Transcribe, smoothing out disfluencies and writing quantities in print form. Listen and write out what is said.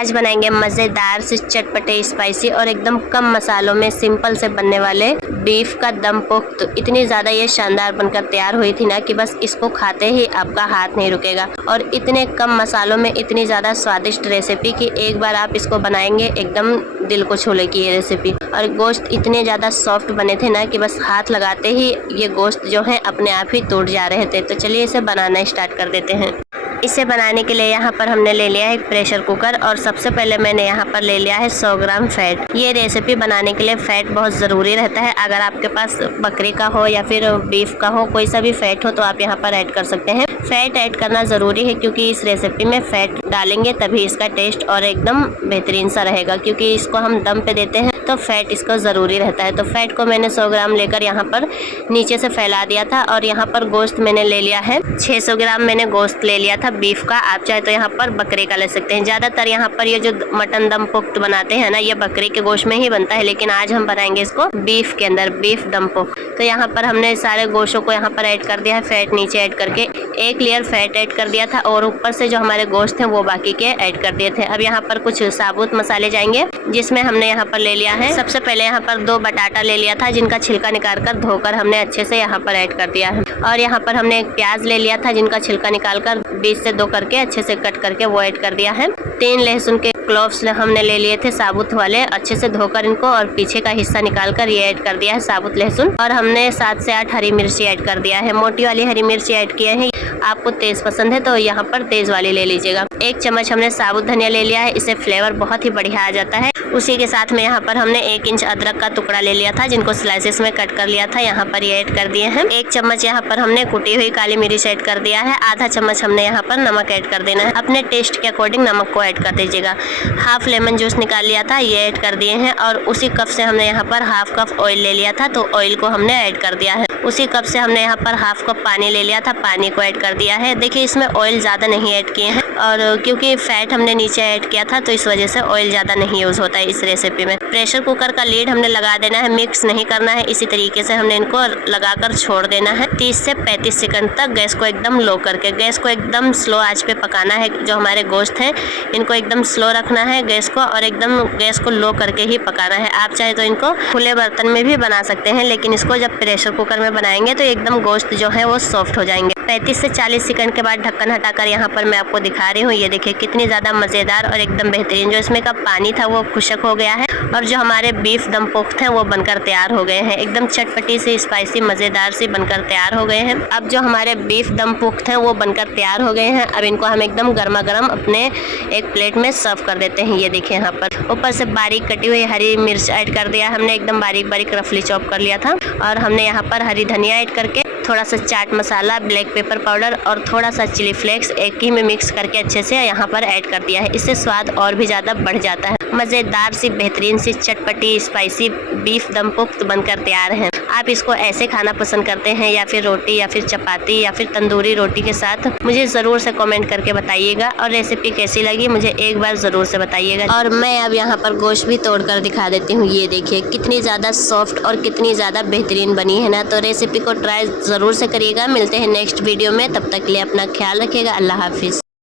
आज बनाएंगे मज़ेदार से चटपटे स्पाइसी और एकदम कम मसालों में सिंपल से बनने वाले बीफ का दम पोख। तो इतनी ज़्यादा ये शानदार बनकर तैयार हुई थी ना कि बस इसको खाते ही आपका हाथ नहीं रुकेगा। और इतने कम मसालों में इतनी ज़्यादा स्वादिष्ट रेसिपी कि एक बार आप इसको बनाएंगे एकदम दिल को छू लेगी ये रेसिपी। और गोश्त इतने ज़्यादा सॉफ्ट बने थे ना कि बस हाथ लगाते ही ये गोश्त जो है अपने आप ही टूट जा रहे थे। तो चलिए इसे बनाना स्टार्ट कर देते हैं। इसे बनाने के लिए यहाँ पर हमने ले लिया है एक प्रेशर कुकर और सबसे पहले मैंने यहाँ पर ले लिया है 100 ग्राम फैट। ये रेसिपी बनाने के लिए फैट बहुत ज़रूरी रहता है। अगर आपके पास बकरी का हो या फिर बीफ का हो, कोई सा भी फैट हो तो आप यहाँ पर ऐड कर सकते हैं। फैट ऐड करना ज़रूरी है क्योंकि इस रेसिपी में फैट डालेंगे तभी इसका टेस्ट और एकदम बेहतरीन सा रहेगा, क्योंकि इसको हम दम पे देते हैं तो फैट इसको ज़रूरी रहता है। तो फैट को मैंने 100 ग्राम लेकर यहाँ पर नीचे से फैला दिया था। और यहाँ पर गोश्त मैंने ले लिया है 600 ग्राम मैंने गोश्त ले लिया था बीफ का। आप चाहे तो यहाँ पर बकरे का ले सकते हैं। ज़्यादातर यहाँ पर ये जो मटन दम पोख बनाते हैं ना, ये बकरे के गोश्त में ही बनता है, लेकिन आज हम बनाएंगे इसको बीफ के अंदर, बीफ दम पोख। तो यहाँ पर हमने सारे गोश्तों को यहाँ पर ऐड कर दिया है। फैट नीचे ऐड करके एक लेयर फैट ऐड कर दिया था और ऊपर से जो हमारे गोश्त हैं वो बाकी के ऐड कर दिए थे। अब यहाँ पर कुछ साबुत मसाले जाएंगे, जिसमें हमने यहाँ पर ले लिया है सबसे पहले यहाँ पर 2 बटाटा ले लिया था, जिनका छिलका निकाल कर धोकर हमने अच्छे से यहाँ पर ऐड कर दिया है। और यहाँ पर हमने एक प्याज ले लिया था, जिनका छिलका निकाल कर बीच से 2 करके अच्छे से कट करके वो ऐड कर दिया है। 3 लहसुन के क्लोव्स हमने ले लिए थे साबुत वाले, अच्छे से धोकर इनको और पीछे का हिस्सा निकाल कर ये ऐड कर दिया है साबुत लहसुन। और हमने 7 से 8 हरी मिर्ची ऐड कर दिया है। मोटी वाली हरी मिर्ची ऐड किए हैं। आपको तेज पसंद है तो यहाँ पर तेज वाली ले लीजिएगा। 1 चम्मच हमने साबुत धनिया ले लिया है, इससे फ्लेवर बहुत ही बढ़िया आ जाता है। उसी के साथ में यहाँ पर हमने 1 इंच अदरक का टुकड़ा ले लिया था, जिनको स्लाइसेस में कट कर लिया था, यहाँ पर ये ऐड कर दिए हैं। 1 चम्मच यहाँ पर हमने कुटी हुई काली मिर्च ऐड कर दिया है। आधा चम्मच हमने यहाँ पर नमक ऐड कर देना है। अपने टेस्ट के अकॉर्डिंग नमक को ऐड कर दीजिएगा। हाफ लेमन जूस निकाल लिया था, ये ऐड कर दिए हैं। और उसी कप से हमने यहाँ पर हाफ कप ऑयल ले लिया था, तो ऑयल को हमने ऐड कर दिया है। उसी कप से हमने यहाँ पर हाफ कप पानी ले लिया था, पानी को ऐड कर दिया है। देखिए इसमें ऑयल ज़्यादा नहीं ऐड किए हैं, और क्योंकि फैट हमने नीचे ऐड किया था तो इस वजह से ऑयल ज़्यादा नहीं यूज़ होता है इस रेसिपी में। प्रेशर कुकर का लीड हमने लगा देना है, मिक्स नहीं करना है। इसी तरीके से हमने इनको लगाकर छोड़ देना है 30 से 35 सेकंड तक। गैस को एकदम लो करके, गैस को एकदम स्लो आंच पे पकाना है। जो हमारे गोश्त हैं इनको एकदम स्लो रखना है गैस को, और एकदम गैस को लो करके ही पकाना है। आप चाहे तो इनको खुले बर्तन में भी बना सकते हैं, लेकिन इसको जब प्रेशर कुकर में बनाएंगे तो एकदम गोश्त जो है वो सॉफ्ट हो जाएंगे। 35 से 40 सेकंड के बाद ढक्कन हटाकर यहाँ पर मैं आपको दिखा रही हूँ। ये देखिए कितनी ज़्यादा मज़ेदार और एकदम बेहतरीन, जो इसमें का पानी था वो खुशक हो गया है और जो हमारे बीफ दम पोख थे वो बनकर तैयार हो गए हैं। एकदम चटपटी सी स्पाइसी मज़ेदार सी बनकर तैयार हो गए हैं। अब जो हमारे बीफ दम पोख थे वो बनकर तैयार हो गए हैं। अब इनको हम एकदम गर्मा गर्म अपने एक प्लेट में सर्व कर देते हैं। ये देखिए यहाँ पर ऊपर से बारीक कटी हुई हरी मिर्च ऐड कर दिया हमने, एकदम बारीक बारीक रफली चॉप कर लिया था। और हमने यहाँ पर हरी धनिया ऐड करके थोड़ा सा chaat masala, black pepper powder और थोड़ा सा चिली फ्लेक्स एक ही में मिक्स करके अच्छे से यहाँ पर ऐड कर दिया है। इससे स्वाद और भी ज़्यादा बढ़ जाता है। मज़ेदार सी बेहतरीन सी चटपटी स्पाइसी बीफ दम पोख बनकर तैयार है। आप इसको ऐसे खाना पसंद करते हैं या फिर रोटी या फिर चपाती या फिर तंदूरी रोटी के साथ, मुझे ज़रूर से कमेंट करके बताइएगा। और रेसिपी कैसी लगी मुझे एक बार ज़रूर से बताइएगा। और मैं अब यहाँ पर गोश्त भी तोड़कर दिखा देती हूँ। ये देखिए कितनी ज़्यादा सॉफ्ट और कितनी ज़्यादा बेहतरीन बनी है ना। तो रेसिपी को ट्राई ज़रूर से करिएगा। मिलते हैं नेक्स्ट वीडियो में, तब तक के लिए अपना ख्याल रखिएगा। अल्लाह हाफिज़।